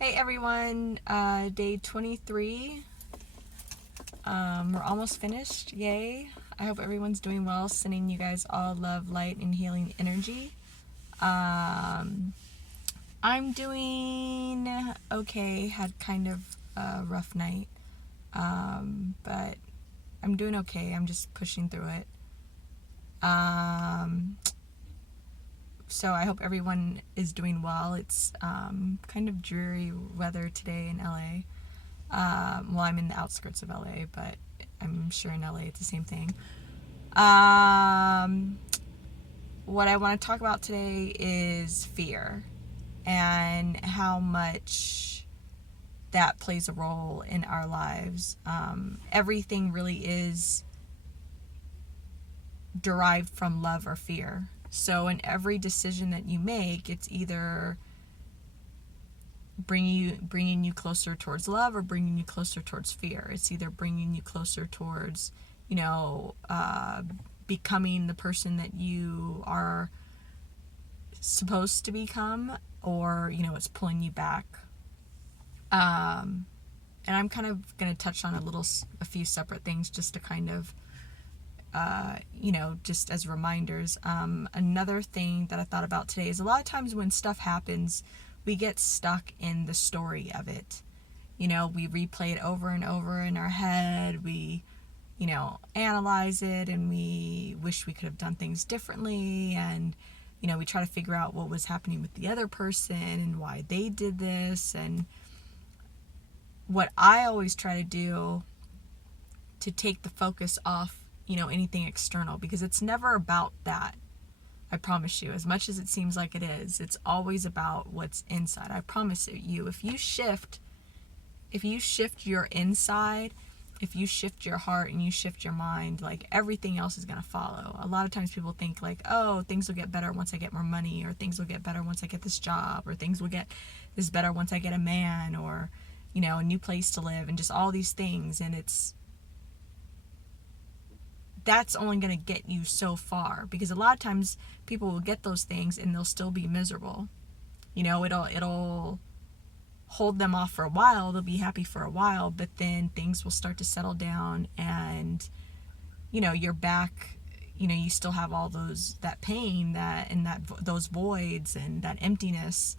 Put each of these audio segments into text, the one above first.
Hey everyone, day 23. We're almost finished. Yay. I hope everyone's doing well. Sending you guys all love, light, and healing energy. I'm doing okay. Had kind of a rough night. But I'm doing okay. I'm just pushing through it. So I hope everyone is doing well. It's kind of dreary weather today in LA. Well, I'm in the outskirts of LA, but I'm sure in LA it's the same thing. What I want to talk about today is fear and how much that plays a role in our lives. Everything really is derived from love or fear. So in every decision that you make, it's either bringing you closer towards love or bringing you closer towards fear. It's either bringing you closer towards, becoming the person that you are supposed to become, or it's pulling you back. And I'm kind of going to touch on a few separate things just to kind of just as reminders. Another thing that I thought about today is a lot of times when stuff happens, we get stuck in the story of it. We replay it over and over in our head. We, analyze it, and we wish we could have done things differently. And, we try to figure out what was happening with the other person and why they did this. And what I always try to do to take the focus off, anything external, because it's never about that. I promise you, as much as it seems like it is, it's always about what's inside. I promise you, if you shift your inside, if you shift your heart and you shift your mind, like everything else is going to follow. A lot of times people think like, oh, things will get better once I get more money, or things will get better once I get this job, or things will get this better once I get a man, or, a new place to live, and just all these things. And that's only going to get you so far, because a lot of times people will get those things and they'll still be miserable. It'll hold them off for a while. They'll be happy for a while, but then things will start to settle down, and you're back. You still have all that pain, those voids and that emptiness.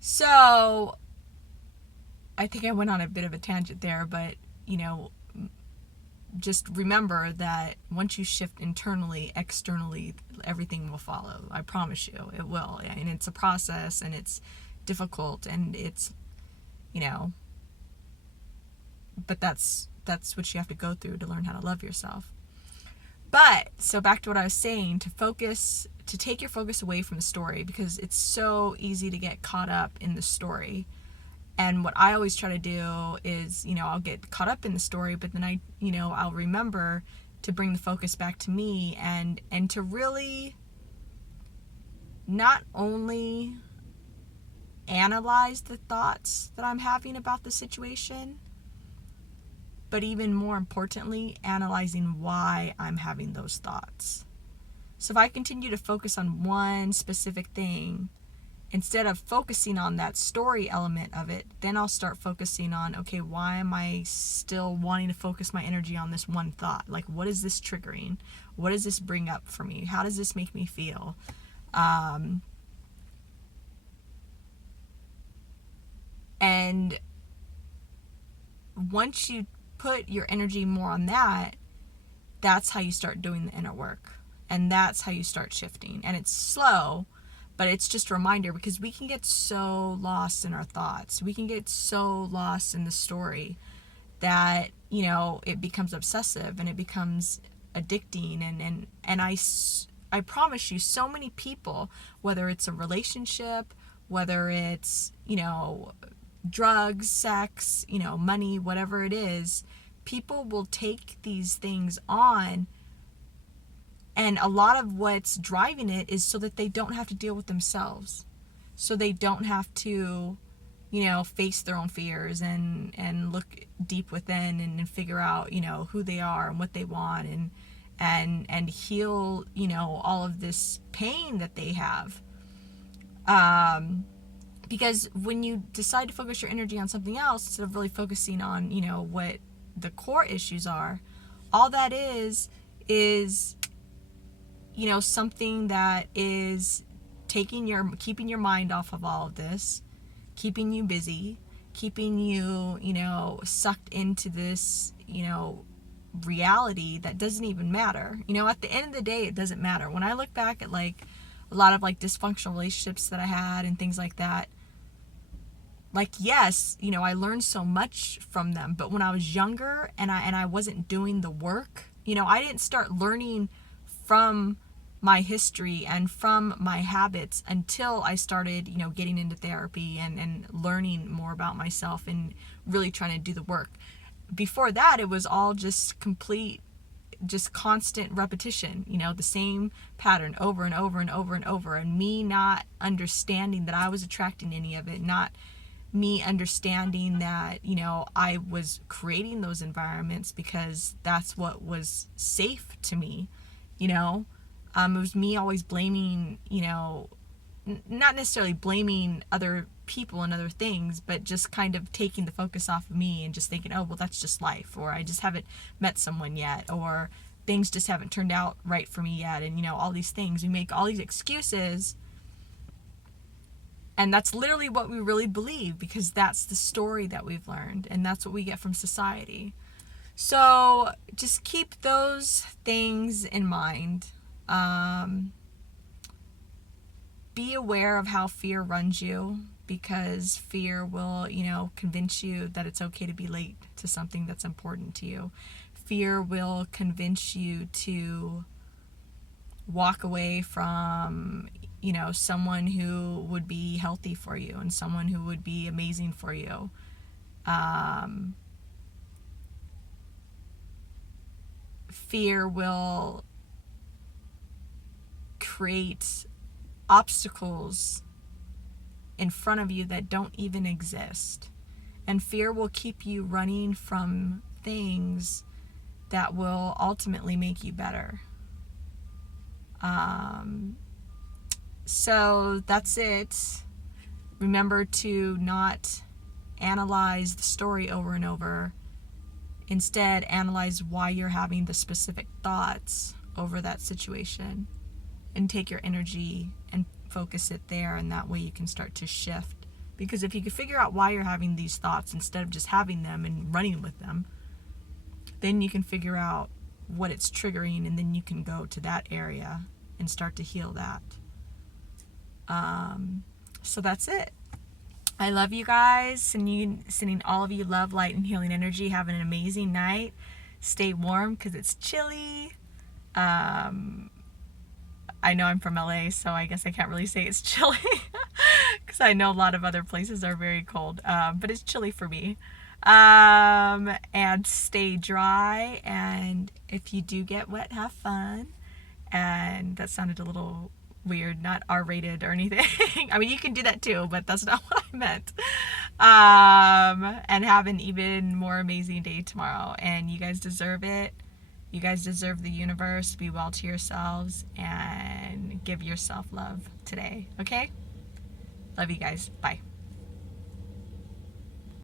So I think I went on a bit of a tangent there, but just remember that once you shift internally, externally, everything will follow. I promise you, it will. And it's a process, and it's difficult, and it's, but that's what you have to go through to learn how to love yourself. But, so back to what I was saying, to take your focus away from the story, because it's so easy to get caught up in the story. And what I always try to do is, I'll get caught up in the story, but then I'll remember to bring the focus back to me, and to really not only analyze the thoughts that I'm having about the situation, but even more importantly, analyzing why I'm having those thoughts. So if I continue to focus on one specific thing, instead of focusing on that story element of it, then I'll start focusing on, okay, why am I still wanting to focus my energy on this one thought? Like, what is this triggering? What does this bring up for me? How does this make me feel? And once you put your energy more on that, that's how you start doing the inner work. And that's how you start shifting. And it's slow, but it's just a reminder, because we can get so lost in our thoughts. We can get so lost in the story that, it becomes obsessive, and it becomes addicting. And I promise you, so many people, whether it's a relationship, whether it's, drugs, sex, money, whatever it is, people will take these things on. And a lot of what's driving it is so that they don't have to deal with themselves. So they don't have to, face their own fears and look deep within and figure out, who they are and what they want, and heal, all of this pain that they have. Because when you decide to focus your energy on something else instead of really focusing on, what the core issues are, all that is something that is keeping your mind off of all of this, keeping you busy, keeping you, sucked into this, reality that doesn't even matter. At the end of the day, it doesn't matter. When I look back at like a lot of like dysfunctional relationships that I had and things like that, like, yes, I learned so much from them, but when I was younger and I wasn't doing the work, I didn't start learning from my history and from my habits until I started, getting into therapy and learning more about myself and really trying to do the work. Before that, it was all just constant repetition, the same pattern over and over and over and over, and me not understanding that I was attracting any of it, not me understanding that, I was creating those environments because that's what was safe to me, it was me always blaming, not necessarily blaming other people and other things, but just kind of taking the focus off of me and just thinking, oh, well, that's just life, or I just haven't met someone yet, or things just haven't turned out right for me yet, and, all these things. We make all these excuses, and that's literally what we really believe because that's the story that we've learned, and that's what we get from society. So just keep those things in mind. Be aware of how fear runs you, because fear will, convince you that it's okay to be late to something that's important to you. Fear will convince you to walk away from, someone who would be healthy for you and someone who would be amazing for you. Fear will create obstacles in front of you that don't even exist. And fear will keep you running from things that will ultimately make you better. So that's it. Remember to not analyze the story over and over. Instead, analyze why you're having the specific thoughts over that situation, and take your energy and focus it there, and that way you can start to shift. Because if you can figure out why you're having these thoughts instead of just having them and running with them, then you can figure out what it's triggering, and then you can go to that area and start to heal that. So that's it. I love you guys, sending all of you love, light, and healing energy. Have an amazing night. Stay warm because it's chilly. I know I'm from LA, so I guess I can't really say it's chilly because I know a lot of other places are very cold, but it's chilly for me. And stay dry, and if you do get wet, have fun. And that sounded a little weird, not R-rated or anything. I mean, you can do that too, but that's not what I meant. And have an even more amazing day tomorrow. And you guys deserve it. You guys deserve the universe. Be well to yourselves and give yourself love today. Okay? Love you guys. Bye.